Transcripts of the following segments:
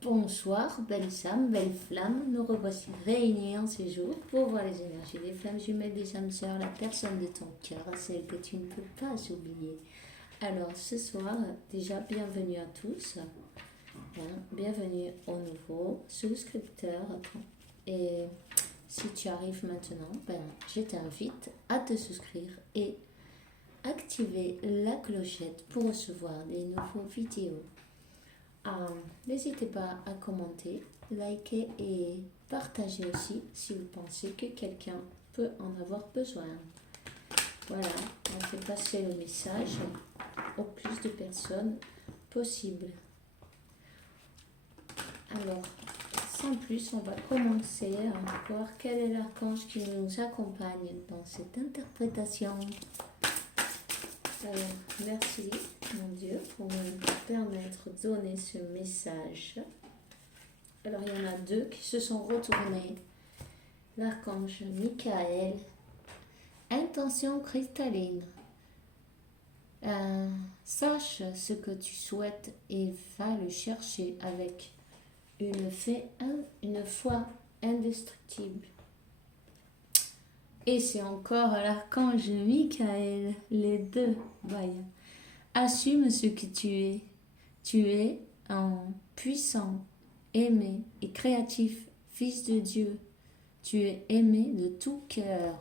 Bonsoir, belles âmes, belles flammes, nous revoici réunis en ces jours pour voir les énergies des flammes jumelles des âmes sœurs, la personne de ton cœur, celle que tu ne peux pas oublier. Alors ce soir, déjà bienvenue à tous, bienvenue aux nouveaux souscripteurs. Et si tu arrives maintenant, je t'invite à te souscrire et activer la clochette pour recevoir des nouveaux vidéos. N'hésitez pas à commenter, liker et partager aussi si vous pensez que quelqu'un peut en avoir besoin. Voilà, on fait passer le message au plus de personnes possible. Alors, sans plus, on va commencer à voir quel est l'archange qui nous accompagne dans cette interprétation. Alors, merci mon Dieu pour me permettre de donner ce message. Alors, il y en a deux qui se sont retournés. L'archange Michael, intention cristalline. Sache ce que tu souhaites et va le chercher avec une foi indestructible. Et c'est encore l'archange Michael, les deux. Voyez. Assume ce que tu es. Tu es un puissant, aimé et créatif fils de Dieu. Tu es aimé de tout cœur.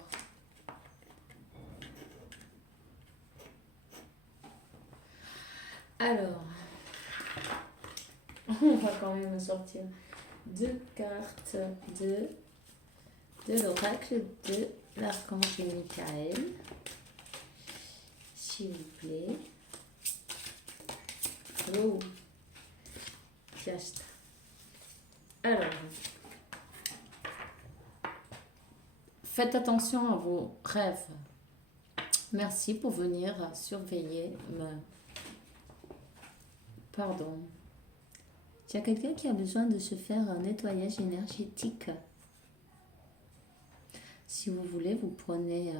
Alors, on va quand même sortir deux cartes de l'oracle de l'archange Michael. S'il vous plaît. Oh, juste. Alors, faites attention à vos rêves. Merci pour venir surveiller Pardon. Il y a quelqu'un qui a besoin de se faire un nettoyage énergétique. Si vous voulez, vous prenez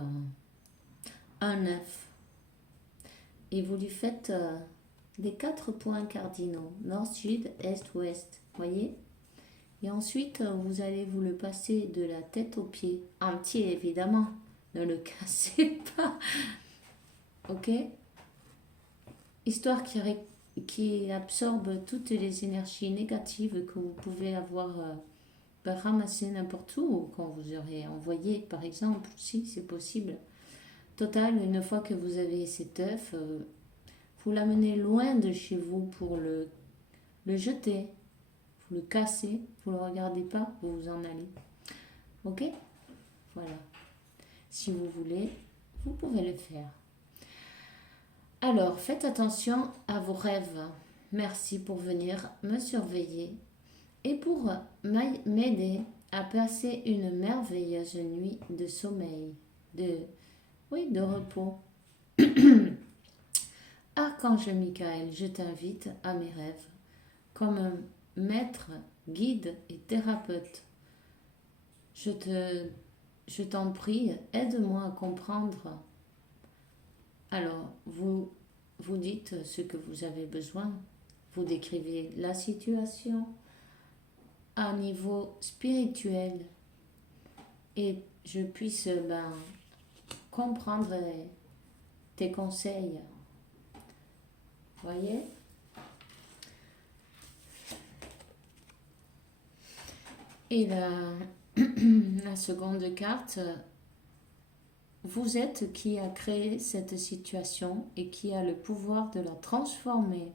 un œuf et vous lui faites les 4 points cardinaux, nord, sud, est, ouest, voyez? Et ensuite, vous allez vous le passer de la tête aux pieds, entier évidemment, ne le cassez pas, ok? Histoire qui absorbe toutes les énergies négatives que vous pouvez avoir ramassées n'importe où, ou quand vous aurez envoyé, par exemple, si c'est possible. Total, une fois que vous avez cet œuf, vous l'amenez loin de chez vous pour le jeter, vous le cassez, vous ne le regardez pas, vous vous en allez. Ok? Voilà. Si vous voulez, vous pouvez le faire. Alors, faites attention à vos rêves. Merci pour venir me surveiller et pour m'aider à passer une merveilleuse nuit de sommeil, de repos. Archange Michael, je t'invite à mes rêves comme un maître, guide et thérapeute. Je t'en prie, aide-moi à comprendre. Alors, vous dites ce que vous avez besoin. Vous décrivez la situation à un niveau spirituel et je puisse comprendre tes conseils. Voyez? Et la seconde carte, vous êtes qui a créé cette situation et qui a le pouvoir de la transformer.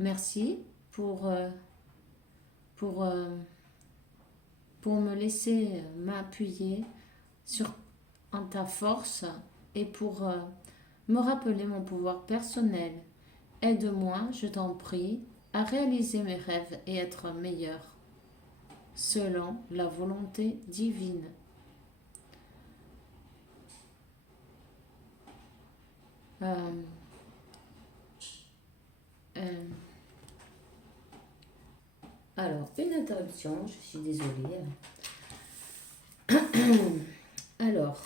Merci pour me laisser m'appuyer en ta force et pour me rappeler mon pouvoir personnel. Aide-moi, je t'en prie, à réaliser mes rêves et être meilleur, selon la volonté divine. Alors, une interruption, je suis désolée. Alors,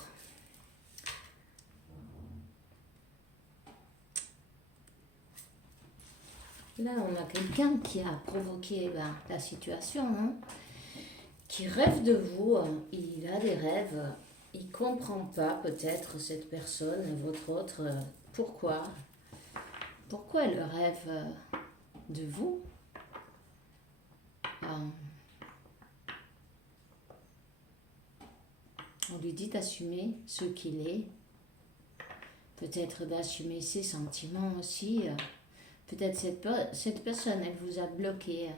Là, on a quelqu'un qui a provoqué la situation, hein, qui rêve de vous, il a des rêves, il comprend pas peut-être cette personne, votre autre, pourquoi elle rêve de vous. On lui dit d'assumer ce qu'il est, peut-être d'assumer ses sentiments aussi. Peut-être cette personne, elle vous a bloqué.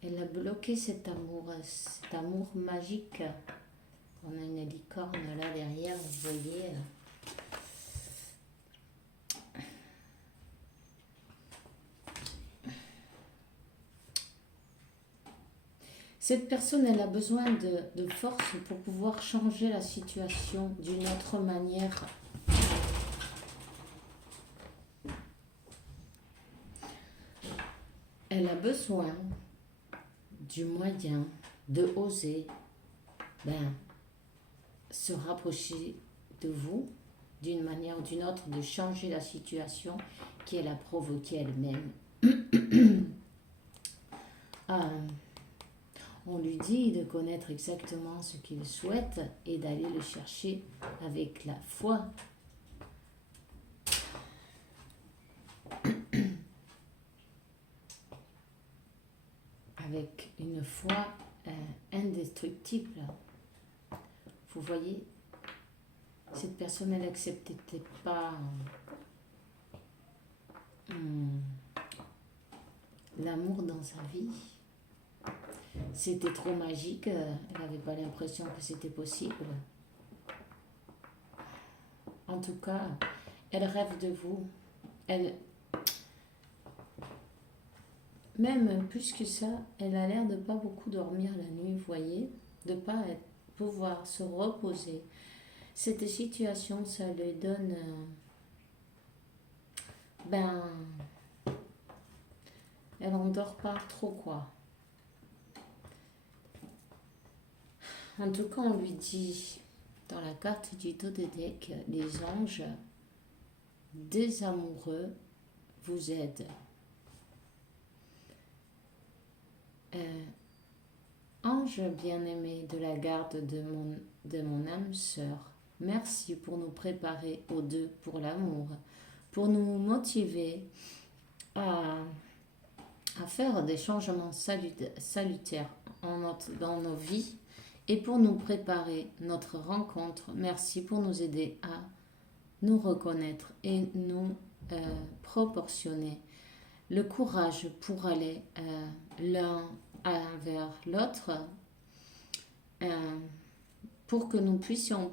Elle a bloqué cet amour magique. On a une licorne là derrière, vous voyez. Cette personne, elle a besoin de force pour pouvoir changer la situation d'une autre manière. Elle a besoin du moyen de oser se rapprocher de vous d'une manière ou d'une autre, de changer la situation qu'elle a provoquée elle-même. On lui dit de connaître exactement ce qu'il souhaite et d'aller le chercher avec la foi. Avec une foi indestructible. Vous voyez, cette personne, elle n'acceptait pas l'amour dans sa vie. C'était trop magique, elle n'avait pas l'impression que c'était possible. En tout cas, elle rêve de vous. Même plus que ça, elle a l'air de pas beaucoup dormir la nuit, vous voyez, de pas pouvoir se reposer. Cette situation, ça lui donne, elle endort pas trop, quoi. En tout cas, on lui dit, dans la carte du dos de deck, les anges des amoureux vous aident. Ange bien-aimé de la garde de mon âme sœur, merci pour nous préparer aux deux pour l'amour, pour nous motiver à faire des changements salutaires dans nos vies et pour nous préparer notre rencontre. Merci pour nous aider à nous reconnaître et nous proportionner le courage pour aller l'un vers l'autre, pour que nous puissions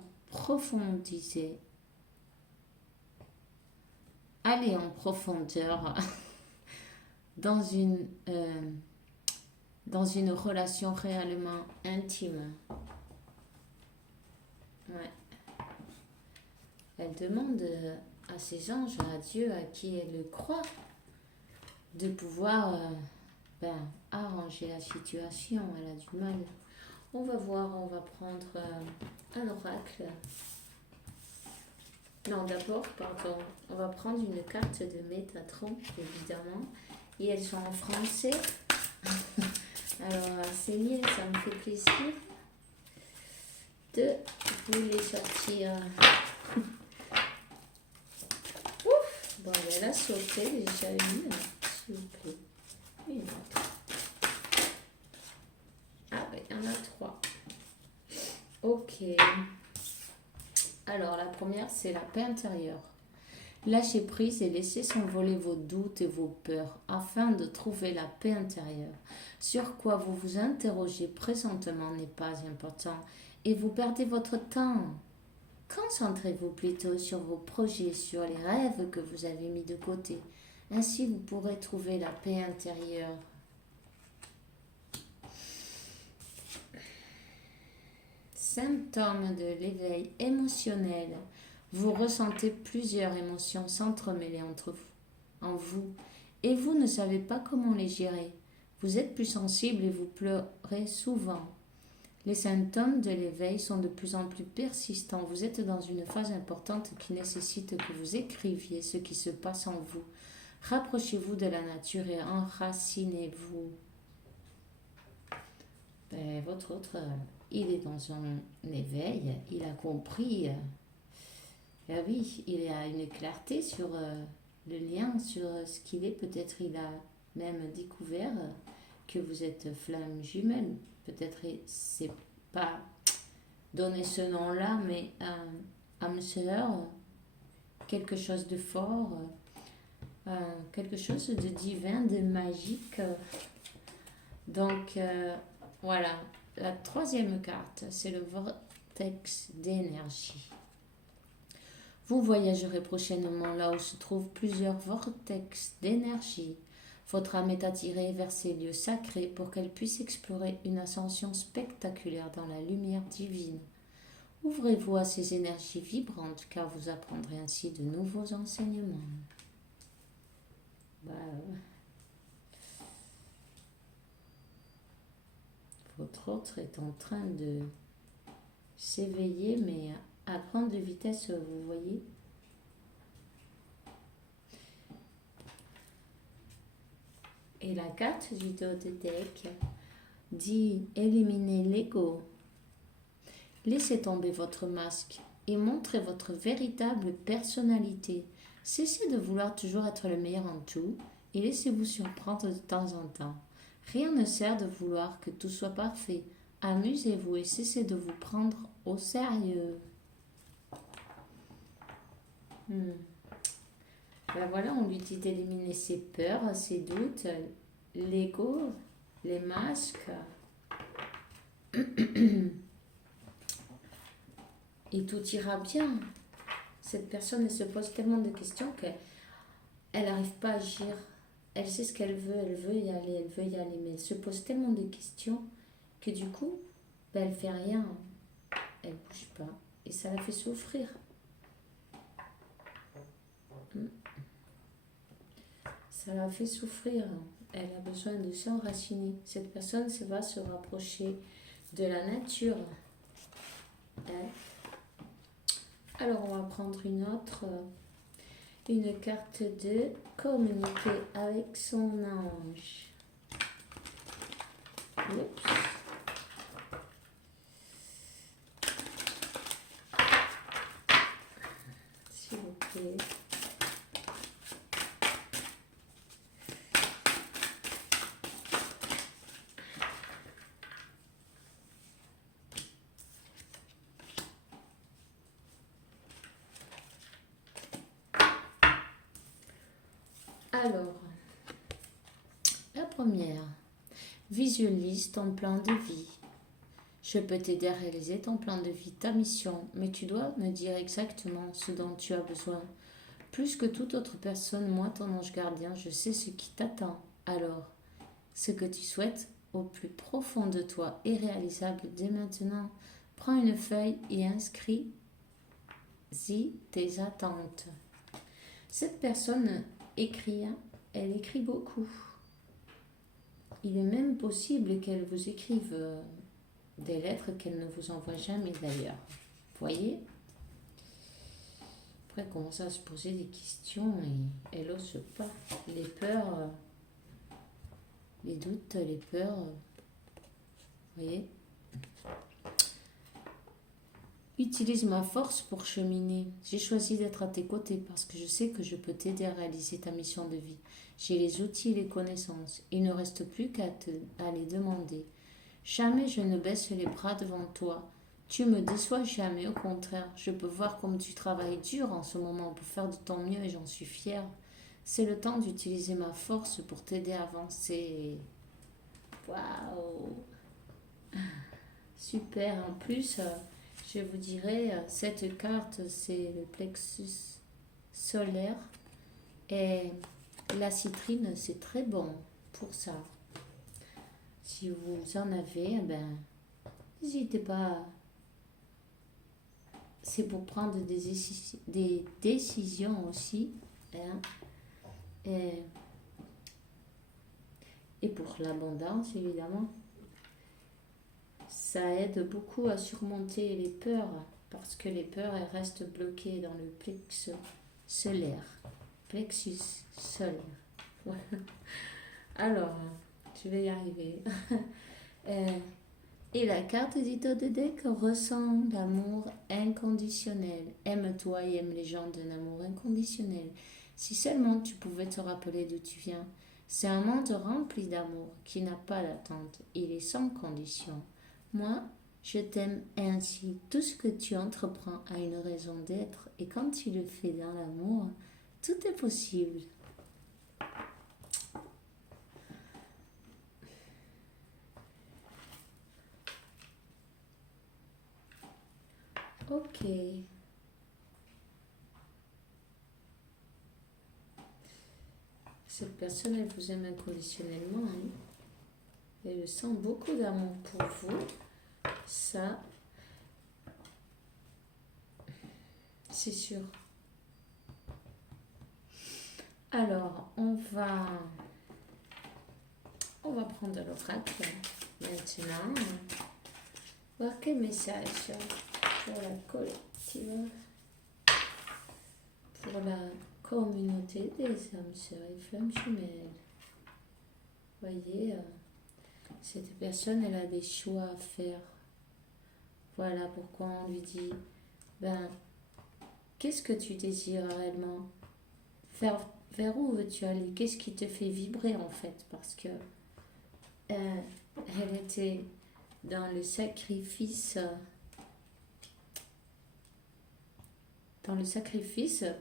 aller en profondeur dans une relation réellement intime. Ouais. Elle demande à ses anges, à Dieu, à qui elle croit, de pouvoir arranger la situation. Elle a du mal. On va voir, on va prendre un oracle. Non, d'abord, pardon, on va prendre une carte de Métatron, évidemment. Et elles sont en français. Alors, Céline, ça me fait plaisir de vous les sortir. Ouf! Bon, elle a sauté déjà une, s'il vous plaît. Une autre. Ah oui, il y en a 3. Ok. Alors, la première, c'est la paix intérieure. Lâchez prise et laissez s'envoler vos doutes et vos peurs afin de trouver la paix intérieure. Sur quoi vous vous interrogez présentement n'est pas important et vous perdez votre temps. Concentrez-vous plutôt sur vos projets, sur les rêves que vous avez mis de côté. Ainsi, vous pourrez trouver la paix intérieure. Symptômes de l'éveil émotionnel. Vous ressentez plusieurs émotions s'entremêler en vous et vous ne savez pas comment les gérer. Vous êtes plus sensible et vous pleurez souvent. Les symptômes de l'éveil sont de plus en plus persistants. Vous êtes dans une phase importante qui nécessite que vous écriviez ce qui se passe en vous. Rapprochez-vous de la nature et enracinez-vous. Votre autre, il est dans un éveil, il a compris. Ah oui, il a une clarté sur le lien, sur ce qu'il est. Peut-être il a même découvert que vous êtes flamme jumelle. Peut-être c'est pas donné ce nom-là, mais âme sœur, quelque chose de fort, quelque chose de divin, de magique. Donc voilà, la troisième carte, c'est le vortex d'énergie. Vous voyagerez prochainement là où se trouvent plusieurs vortex d'énergie. Votre âme est attirée vers ces lieux sacrés pour qu'elle puisse explorer une ascension spectaculaire dans la lumière divine. Ouvrez-vous à ces énergies vibrantes car vous apprendrez ainsi de nouveaux enseignements. Votre autre est en train de s'éveiller, mais à grande vitesse, vous voyez. Et la carte du Totec dit éliminez l'ego. Laissez tomber votre masque et montrez votre véritable personnalité. Cessez de vouloir toujours être le meilleur en tout et laissez-vous surprendre de temps en temps. Rien ne sert de vouloir que tout soit parfait. Amusez-vous et cessez de vous prendre au sérieux. Voilà, on lui dit d'éliminer ses peurs, ses doutes, l'ego, les masques. Et tout ira bien. Cette personne, elle se pose tellement de questions qu'elle n'arrive pas à agir. Elle sait ce qu'elle veut, elle veut y aller, mais elle se pose tellement de questions que du coup, elle fait rien. Elle bouge pas. Et ça la fait souffrir. Ça la fait souffrir. Elle a besoin de s'enraciner. Cette personne va se rapprocher de la nature. Alors, on va prendre une autre, une carte de communiquer avec son ange. Oups. S'il vous plaît. Alors, la première, visualise ton plan de vie. Je peux t'aider à réaliser ton plan de vie, ta mission, mais tu dois me dire exactement ce dont tu as besoin. Plus que toute autre personne, moi, ton ange gardien, je sais ce qui t'attend. Alors, ce que tu souhaites au plus profond de toi est réalisable dès maintenant. Prends une feuille et inscris-y tes attentes. Cette personne écrit, elle écrit beaucoup. Il est même possible qu'elle vous écrive des lettres qu'elle ne vous envoie jamais d'ailleurs. Vous voyez? Après, elle commence à se poser des questions et elle n'ose pas. Les peurs, les doutes, les peurs. Vous voyez? Utilise ma force pour cheminer. J'ai choisi d'être à tes côtés parce que je sais que je peux t'aider à réaliser ta mission de vie. J'ai les outils et les connaissances. Il ne reste plus qu'à les demander. Jamais je ne baisse les bras devant toi. Tu me déçois jamais, au contraire. Je peux voir comme tu travailles dur en ce moment pour faire de ton mieux et j'en suis fière. C'est le temps d'utiliser ma force pour t'aider à avancer. Waouh! Super. En plus, je vous dirais, cette carte, c'est le plexus solaire. Et la citrine, c'est très bon pour ça. Si vous en avez, n'hésitez pas. C'est pour prendre des décisions aussi. Et pour l'abondance, évidemment. Ça aide beaucoup à surmonter les peurs parce que les peurs, elles restent bloquées dans le plexus solaire. Plexus solaire. Voilà. Alors, je vais y arriver. Et la carte du dos de deck ressent l'amour inconditionnel. Aime-toi et aime les gens d'un amour inconditionnel. Si seulement tu pouvais te rappeler d'où tu viens. C'est un monde rempli d'amour qui n'a pas d'attente. Il est sans condition. Moi, je t'aime ainsi. Tout ce que tu entreprends a une raison d'être. Et quand tu le fais dans l'amour, tout est possible. Ok. Cette personne, elle vous aime inconditionnellement. Hein. Elle sent beaucoup d'amour pour vous. Ça, c'est sûr. Alors, on va prendre l'oracle maintenant. Voir quel message pour la collective, pour la communauté des âmes sœurs et flammes jumelles. Voyez, cette personne, elle a des choix à faire. Voilà pourquoi on lui dit, qu'est-ce que tu désires réellement? Vers où veux-tu aller? Qu'est-ce qui te fait vibrer en fait? Parce que elle était dans le sacrifice,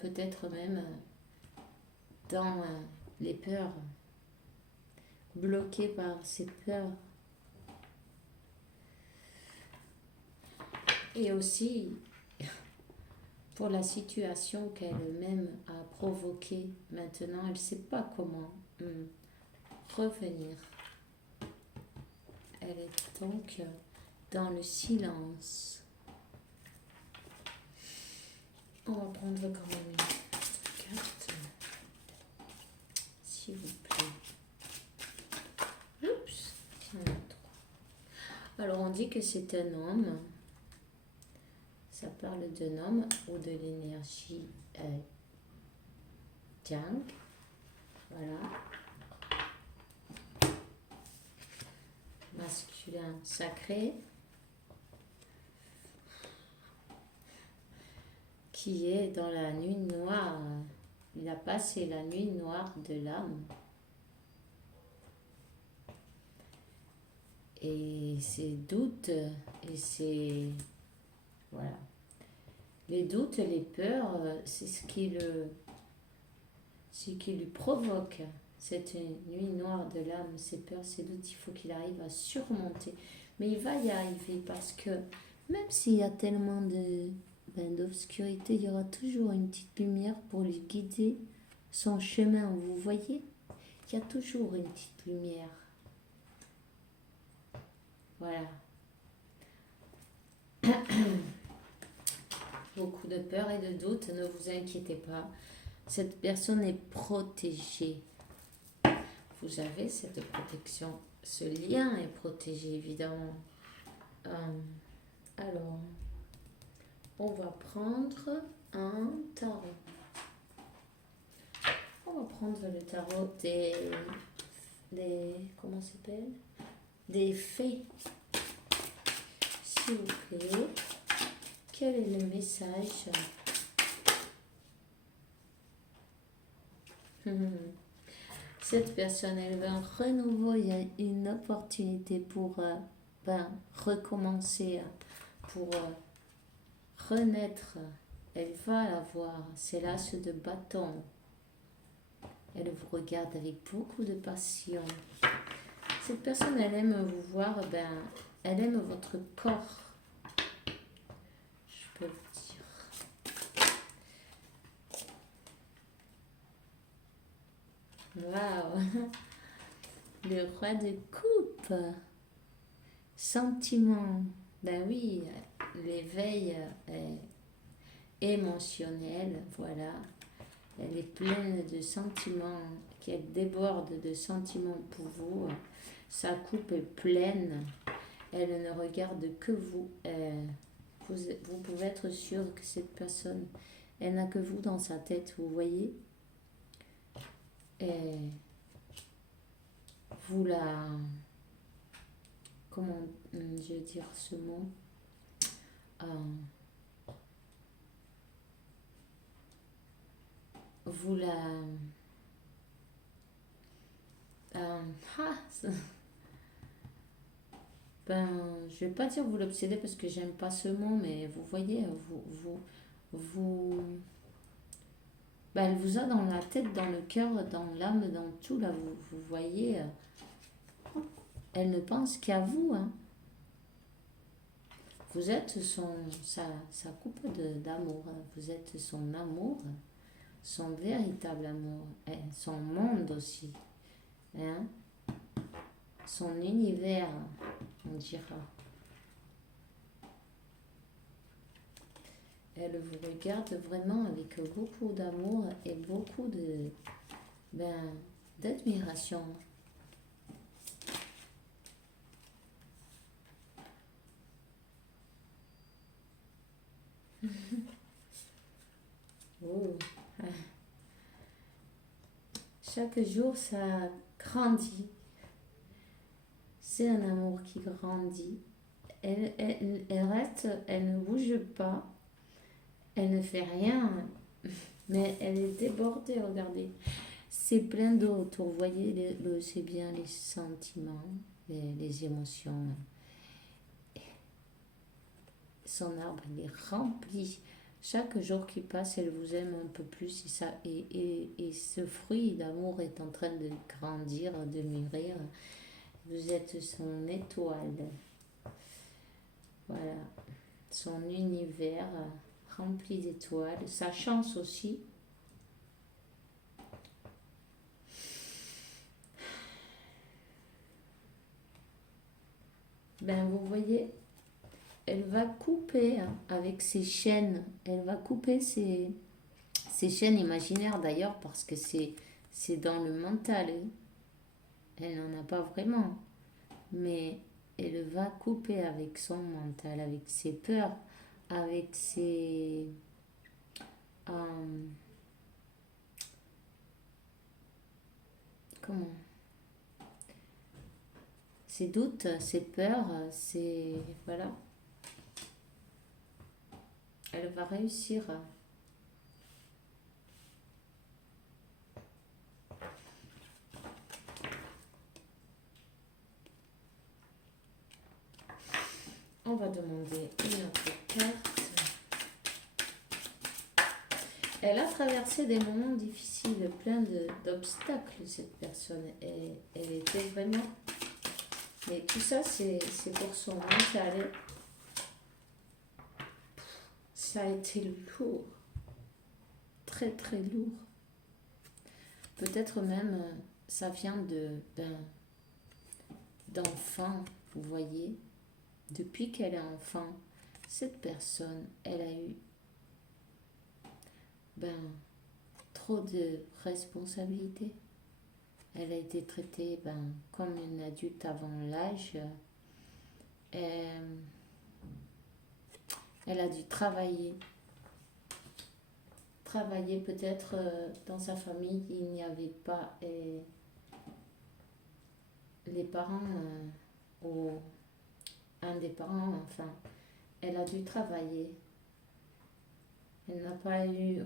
peut-être même dans les peurs, bloquée par ses peurs. Et aussi pour la situation qu'elle-même a provoquée. Maintenant, elle ne sait pas comment revenir. Elle est donc dans le silence. On va prendre quand même une carte, s'il vous plaît. Oups, il y en a trois. Alors, on dit que c'est un homme. Ça parle d'un homme ou de l'énergie Yang. Voilà. Masculin sacré. Qui est dans la nuit noire. Il a passé la nuit noire de l'âme. Et ses doutes et ses... Voilà. Les doutes, les peurs, c'est ce qui lui provoque cette nuit noire de l'âme, ces peurs, ces doutes, il faut qu'il arrive à surmonter. Mais il va y arriver parce que même s'il y a tellement d'obscurité, il y aura toujours une petite lumière pour lui guider son chemin. Vous voyez, il y a toujours une petite lumière. Voilà. Beaucoup de peur et de doute, ne vous inquiétez pas. Cette personne est protégée. Vous avez cette protection. Ce lien est protégé, évidemment. Alors, on va prendre un tarot. On va prendre le tarot des comment ça s'appelle? Des fées. S'il vous plaît. Quel est le message? Cette personne, elle veut un renouveau, il y a une opportunité pour recommencer, pour renaître. Elle va l'avoir, c'est l'as de bâton. Elle vous regarde avec beaucoup de passion. Cette personne, elle aime vous voir, elle aime votre corps. Je peux vous dire. Waouh! Le roi de coupe. Sentiment. Ben oui, l'éveil émotionnel, voilà. Elle est pleine de sentiments, qu'elle déborde de sentiments pour vous. Sa coupe est pleine. Elle ne regarde que vous. Vous pouvez être sûr que cette personne, elle n'a que vous dans sa tête, vous voyez. Et vous la... Comment je vais dire ce mot? Euh, vous la... euh, ah, ben, je vais pas dire vous l'obsédez parce que j'aime pas ce mot, mais vous voyez, vous, ben, elle vous a dans la tête, dans le cœur, dans l'âme, dans tout, là, vous voyez, elle ne pense qu'à vous, hein. Vous êtes sa coupe d'amour, hein. Vous êtes son amour, son véritable amour, et son monde aussi, hein. Son univers, on dira. Elle vous regarde vraiment avec beaucoup d'amour et beaucoup d'admiration. Oh. Chaque jour, ça grandit. C'est un amour qui grandit. Elle reste, elle ne bouge pas, elle ne fait rien, mais elle est débordée, regardez. C'est plein d'eau autour, vous voyez, l'eau, c'est bien les sentiments, les émotions. Son arbre, il est rempli. Chaque jour qui passe, elle vous aime un peu plus et ce fruit d'amour est en train de grandir, de mûrir. Vous êtes son étoile. Voilà, son univers rempli d'étoiles, sa chance aussi. Ben vous voyez, elle va couper avec ses chaînes, elle va couper ses chaînes imaginaires d'ailleurs parce que c'est dans le mental. Elle n'en a pas vraiment, mais elle va couper avec son mental, avec ses peurs, avec ses... comment ses doutes, ses peurs, ses... Voilà. Elle va réussir. On va demander une autre carte. Elle a traversé des moments difficiles, plein d'obstacles, cette personne. Elle était vraiment... Mais tout ça, c'est pour son mental. Ça a été lourd. Très, très lourd. Peut-être même, ça vient d'enfant, vous voyez. Depuis qu'elle est enfant, cette personne, elle a eu trop de responsabilités. Elle a été traitée comme une adulte avant l'âge. Elle a dû travailler. Travailler peut-être dans sa famille, il n'y avait pas les parents ou un des parents, enfin. Elle a dû travailler. Elle n'a pas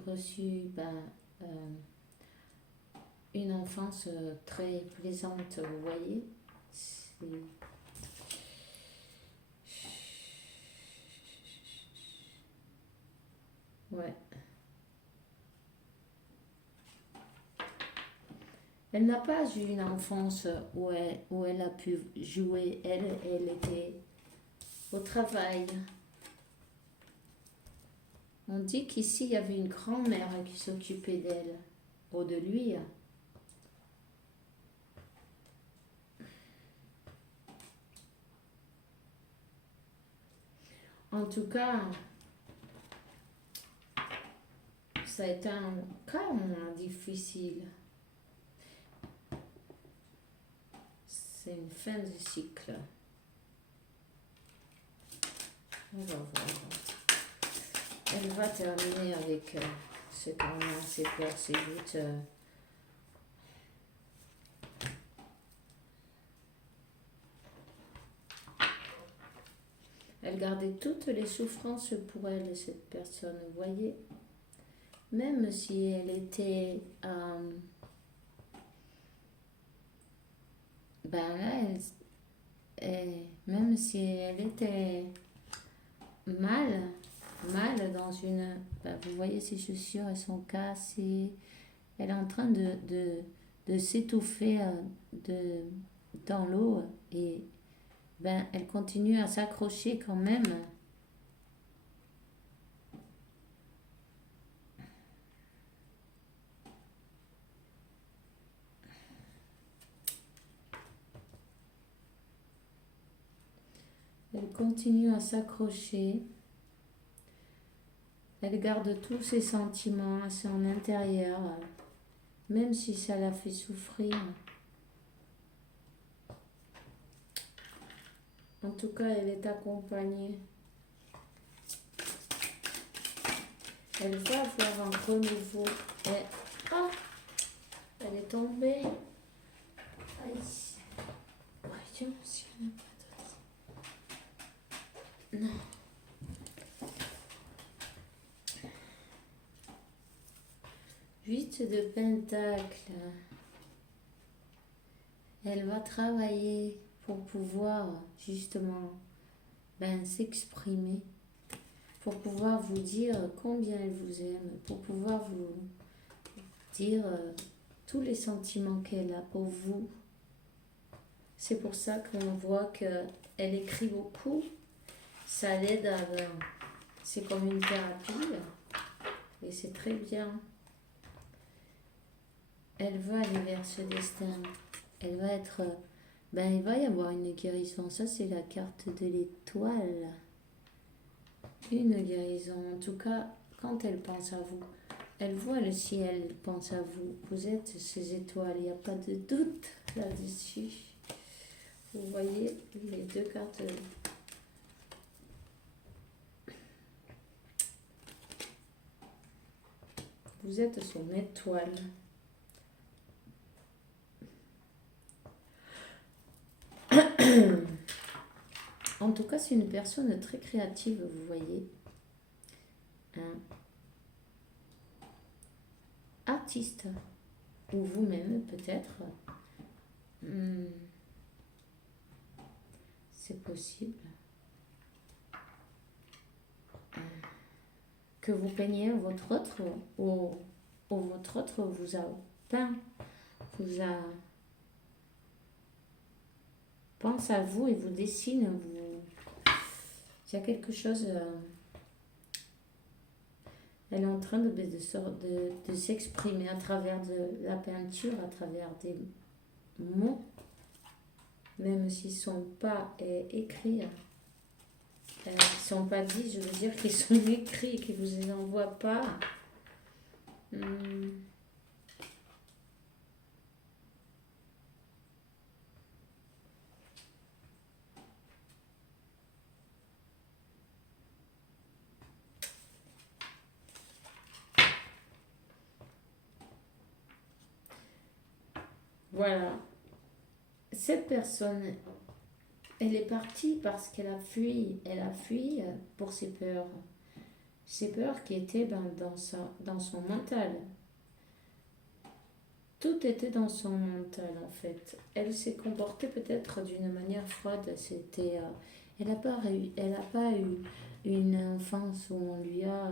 reçu une enfance très plaisante, vous voyez. Ouais. Elle n'a pas eu une enfance où elle a pu jouer. Elle était au travail. On dit qu'ici, il y avait une grand-mère qui s'occupait d'elle, ou de lui. En tout cas, ça a été un cas difficile. C'est une fin de cycle. On va voir. Elle va terminer avec ce qu'on a, ses peurs, ses doutes. Elle gardait toutes les souffrances pour elle, cette personne, vous voyez. Même si elle était... ben là, même si elle était mal dans une... ben, vous voyez, ses chaussures, elles sont cassées. Elle est en train de s'étouffer dans l'eau. Et ben, elle continue à s'accrocher quand même. Elle continue à s'accrocher. Elle garde tous ses sentiments à son intérieur, même si ça la fait souffrir. En tout cas, elle est accompagnée. Elle va avoir un renouveau. Elle est tombée. Aïe. Tiens, si elle n'a pas d'autre. Non. Huit de pentacles. Elle va travailler pour pouvoir justement s'exprimer, pour pouvoir vous dire combien elle vous aime, pour pouvoir vous dire tous les sentiments qu'elle a pour vous. C'est pour ça qu'on voit qu'elle écrit beaucoup. Ça l'aide à... c'est comme une thérapie et c'est très bien. Elle va aller vers ce destin. Elle va être... il va y avoir une guérison. Ça, c'est la carte de l'étoile. Une guérison. En tout cas, quand elle pense à vous, elle voit le ciel, elle pense à vous. Vous êtes ces étoiles. Il n'y a pas de doute là-dessus. Vous voyez les deux cartes. Vous êtes son étoile. En tout cas, c'est une personne très créative, vous voyez. Artiste. Ou vous-même, peut-être. C'est possible. Que vous peignez votre autre, ou votre autre vous a peint, vous a... pense à vous et vous dessine. Il y a quelque chose... Elle est en train de s'exprimer à travers de la peinture, à travers des mots, même s'ils ne sont pas écrits. Ils ne sont pas dits, je veux dire qu'ils sont écrits, qu'ils ne vous les envoient pas. Voilà. Cette personne, elle est partie parce qu'elle a fui. Elle a fui pour ses peurs. Ses peurs qui étaient dans son mental. Tout était dans son mental en fait. Elle s'est comportée peut-être d'une manière froide. Elle n'a pas eu une enfance où on lui a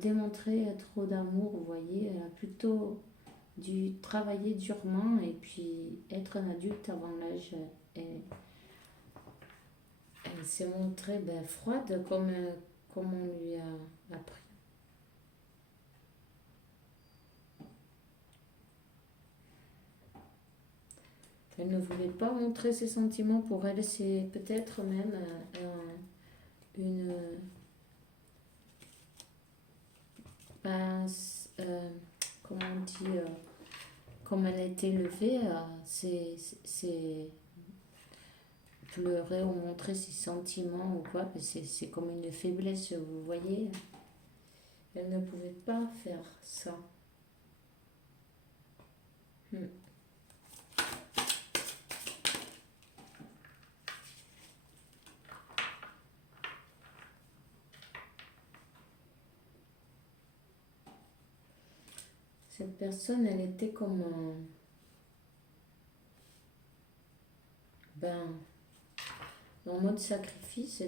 démontré trop d'amour, vous voyez. Elle a plutôt dû travailler durement et puis être un adulte avant l'âge. Elle s'est montrée froide comme on lui a appris. Elle ne voulait pas montrer ses sentiments. Pour elle, c'est peut-être même une... comment on dit, comme elle a été élevée, c'est pleurer ou montrer ses sentiments ou quoi, c'est comme une faiblesse, vous voyez. Elle ne pouvait pas faire ça. Hmm. Cette personne, elle était comme en mode sacrifice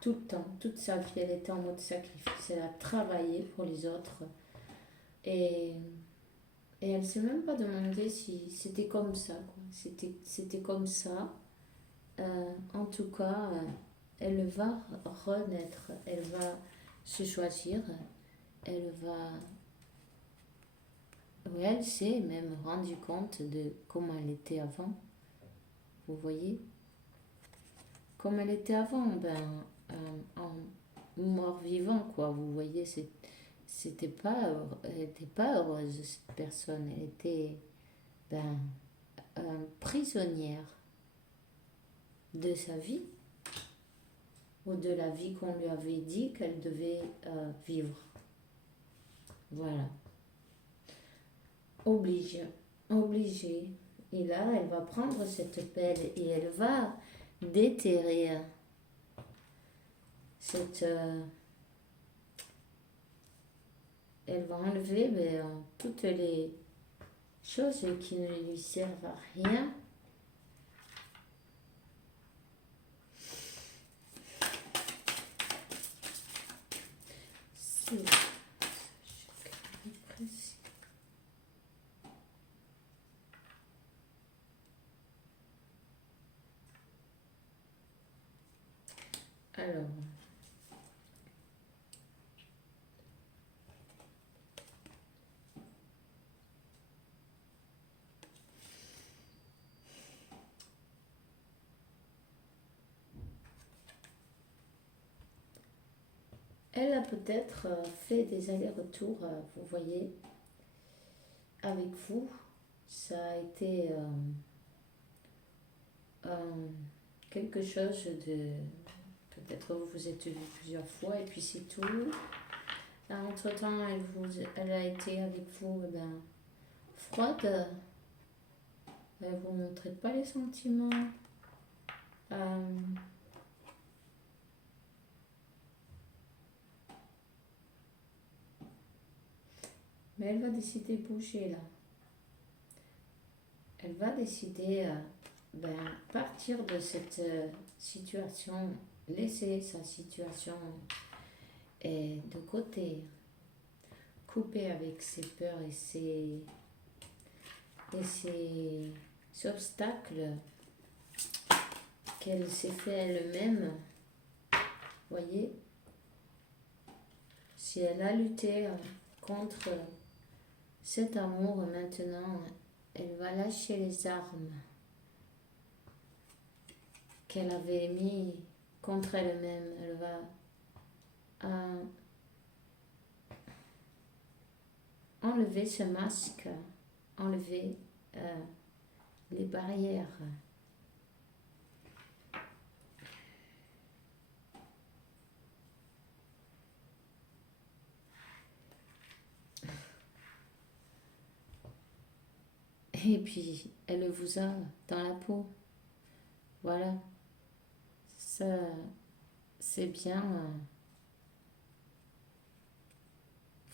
tout le temps, toute sa vie, elle était en mode sacrifice. Elle a travaillé pour les autres et, et elle ne s'est même pas demandé si c'était comme ça, quoi. C'était comme ça. En tout cas, elle va renaître, elle va se choisir, elle va... Oui, elle s'est même rendue compte de comment elle était avant, vous voyez. Comme elle était avant, en mort-vivant, quoi, vous voyez, elle n'était pas heureuse, cette personne, elle était ben, prisonnière de sa vie, ou de la vie qu'on lui avait dit qu'elle devait vivre. Voilà. Obligée. Et là, elle va prendre cette pelle et elle va déterrer cette... elle va enlever toutes les choses qui ne lui servent à rien. Alors, elle a peut-être fait des allers-retours, vous voyez, avec vous. Ça a été quelque chose de... Peut-être vous vous êtes vu plusieurs fois et puis c'est tout. Entre-temps, elle a été avec vous froide. Elle ne vous montrait pas les sentiments. Mais elle va décider de bouger là. Elle va décider partir de cette situation, laisser sa situation de côté, couper avec ses peurs et ses obstacles qu'elle s'est fait elle-même. Voyez, si elle a lutté contre cet amour maintenant, elle va lâcher les armes qu'elle avait mis contre elle-même. Elle va enlever ce masque, enlever les barrières. Et puis, elle vous a dans la peau. Voilà. Ça, c'est bien.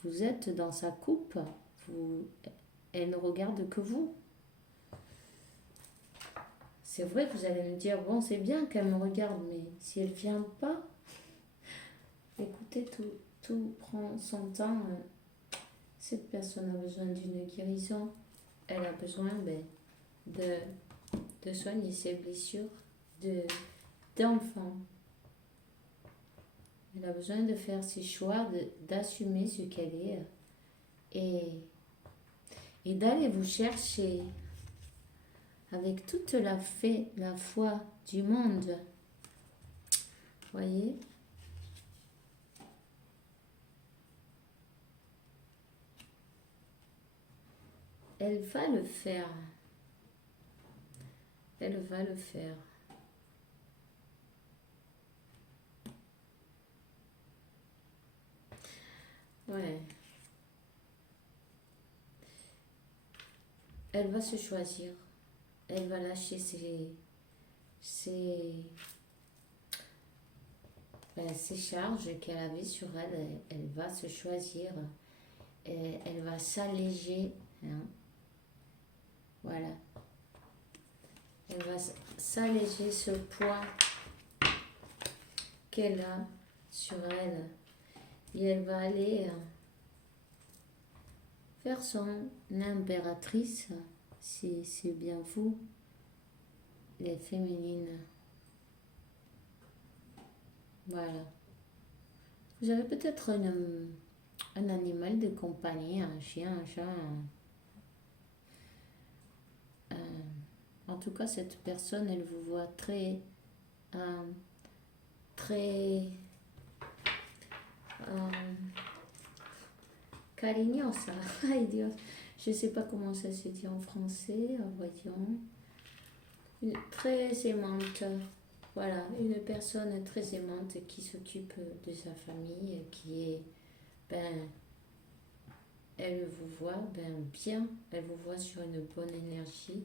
Vous êtes dans sa coupe. Elle ne regarde que vous. C'est vrai que vous allez me dire, bon, c'est bien qu'elle me regarde, mais si elle ne vient pas, écoutez, tout prend son temps. Cette personne a besoin d'une guérison. Elle a besoin de soigner ses blessures d'enfant. Elle a besoin de faire ses choix, d'assumer ce qu'elle est et d'aller vous chercher avec toute la foi du monde. Voyez? Elle va le faire. Elle va le faire. Ouais. Elle va se choisir. Elle va lâcher ses charges qu'elle avait sur elle. Elle va se choisir. Et elle va s'alléger. Hein. Voilà. Elle va s'alléger ce poids qu'elle a sur elle. Et elle va aller faire son impératrice. C'est bien vous, les féminines. Voilà. Vous avez peut-être un animal de compagnie, un chien, un chat. En tout cas, cette personne, elle vous voit très, très calignosa. Je ne sais pas comment ça se dit en français. Voyons. Très aimante. Voilà, une personne très aimante qui s'occupe de sa famille, qui est, elle vous voit bien, elle vous voit sur une bonne énergie.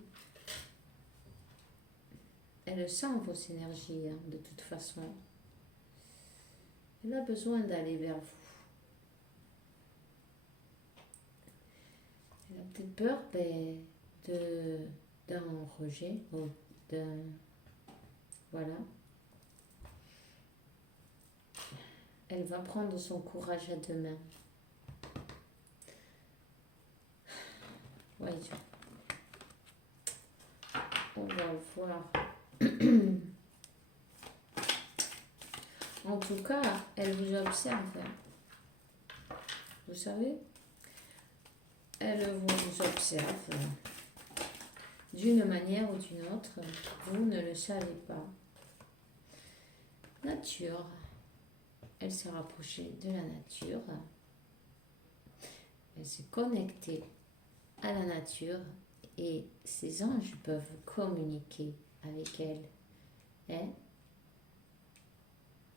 Elle sent vos énergies, hein, de toute façon. Elle a besoin d'aller vers vous. Elle a peut-être peur d'un rejet, ou d'un... Voilà. Elle va prendre son courage à deux mains. Voyons. On va voir. En tout cas, elle vous observe. Vous savez, elle vous observe d'une manière ou d'une autre. Vous ne le savez pas. Nature. Elle s'est rapprochée de la nature. Elle s'est connectée à la nature et ses anges peuvent communiquer avec elle. Hein?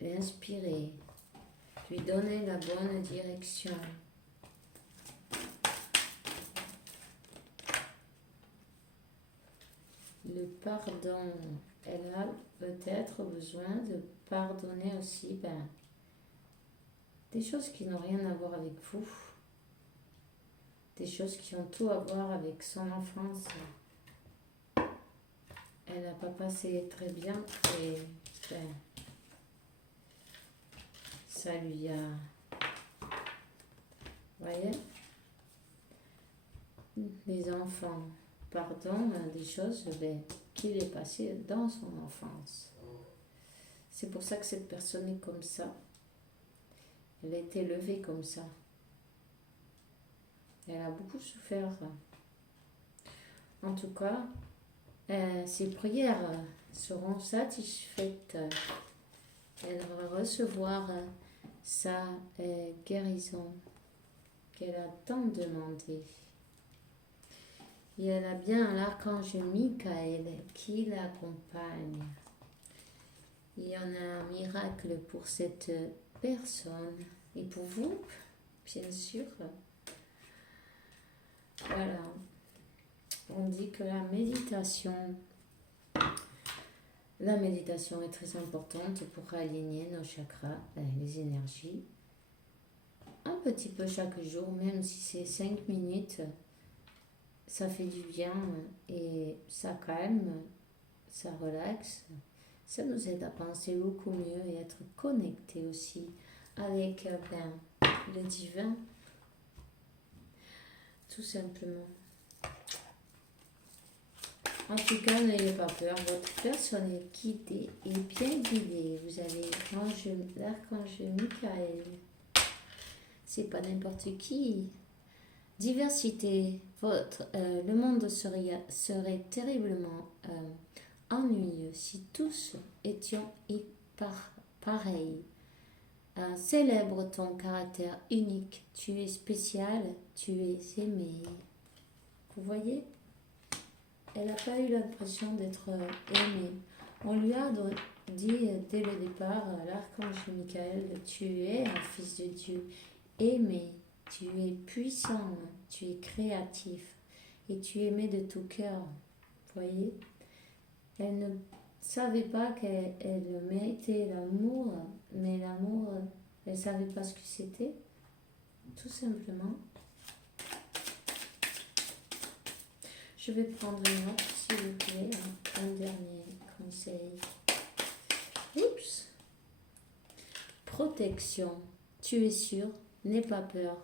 L'inspirer, lui donner la bonne direction. Le pardon, elle a peut-être besoin de pardonner aussi des choses qui n'ont rien à voir avec vous, des choses qui ont tout à voir avec son enfance. Elle n'a pas passé très bien et ça lui a... Voyez, les enfants pardonnent des choses qu'il est passé dans son enfance. C'est pour ça que cette personne est comme ça. Elle a été élevée comme ça. Elle a beaucoup souffert. En tout cas, ses prières seront satisfaites. Elle va recevoir sa guérison qu'elle a tant demandé. Et elle a bien l'archange Michael qui l'accompagne. Il y en a un miracle pour cette personne et pour vous, bien sûr. Voilà. On dit que la méditation est très importante pour aligner nos chakras, les énergies. Un petit peu chaque jour, même si c'est 5 minutes, ça fait du bien et ça calme, ça relaxe. Ça nous aide à penser beaucoup mieux et être connecté aussi avec le divin, tout simplement. En tout cas, n'ayez pas peur, votre personne est guidée et bien guidée. Vous avez l'archange Michael. C'est pas n'importe qui. Diversité, le monde serait terriblement ennuyeux si tous étions pareils. Célèbre ton caractère unique. Tu es spécial, tu es aimé. Vous voyez? Elle n'a pas eu l'impression d'être aimée. On lui a dit dès le départ, l'archange Michael, tu es un fils de Dieu. aimé, tu es puissant, tu es créatif et tu aimais de tout cœur. Vous voyez? Elle ne savait pas qu'elle méritait l'amour, mais l'amour, elle ne savait pas ce que c'était, tout simplement. Je vais prendre une autre, s'il vous plaît, un dernier conseil. Oups. Protection. Tu es sûr, n'aie pas peur.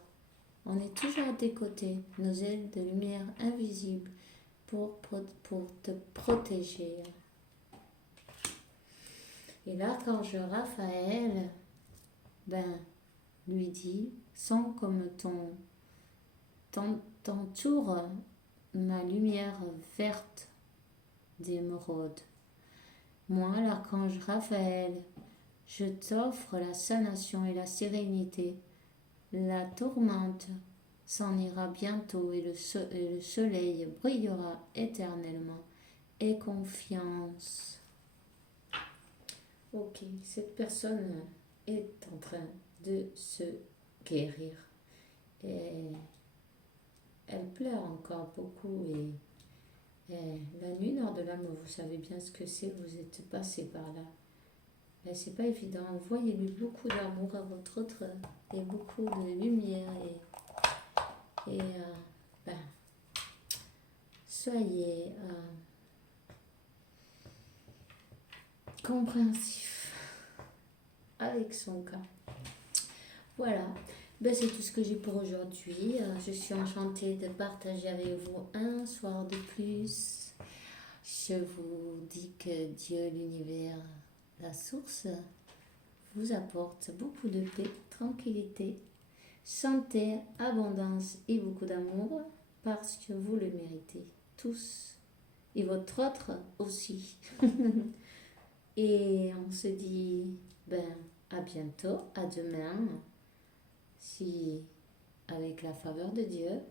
On est toujours à tes côtés, nos ailes de lumière invisibles pour te protéger. Et l'archange Raphaël, lui dit, sens comme t'entoure ma lumière verte d'émeraude. Moi, l'archange Raphaël, je t'offre la sanation et la sérénité. La tourmente s'en ira bientôt et le soleil brillera éternellement. Aie confiance. Ok, cette personne est en train de se guérir. Et elle pleure encore beaucoup et la nuit nord de l'amour, vous savez bien ce que c'est, vous êtes passé par là. Mais c'est pas évident. Envoyez-lui beaucoup d'amour à votre autre et beaucoup de lumière et soyez compréhensif avec son cas. Voilà. C'est tout ce que j'ai pour aujourd'hui. Je suis enchantée de partager avec vous un soir de plus. Je vous dis que Dieu, l'univers, la source, vous apporte beaucoup de paix, tranquillité, santé, abondance et beaucoup d'amour parce que vous le méritez tous et votre autre aussi. Et on se dit à bientôt, à demain, si avec la faveur de Dieu.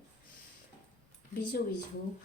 Bisous, bisous.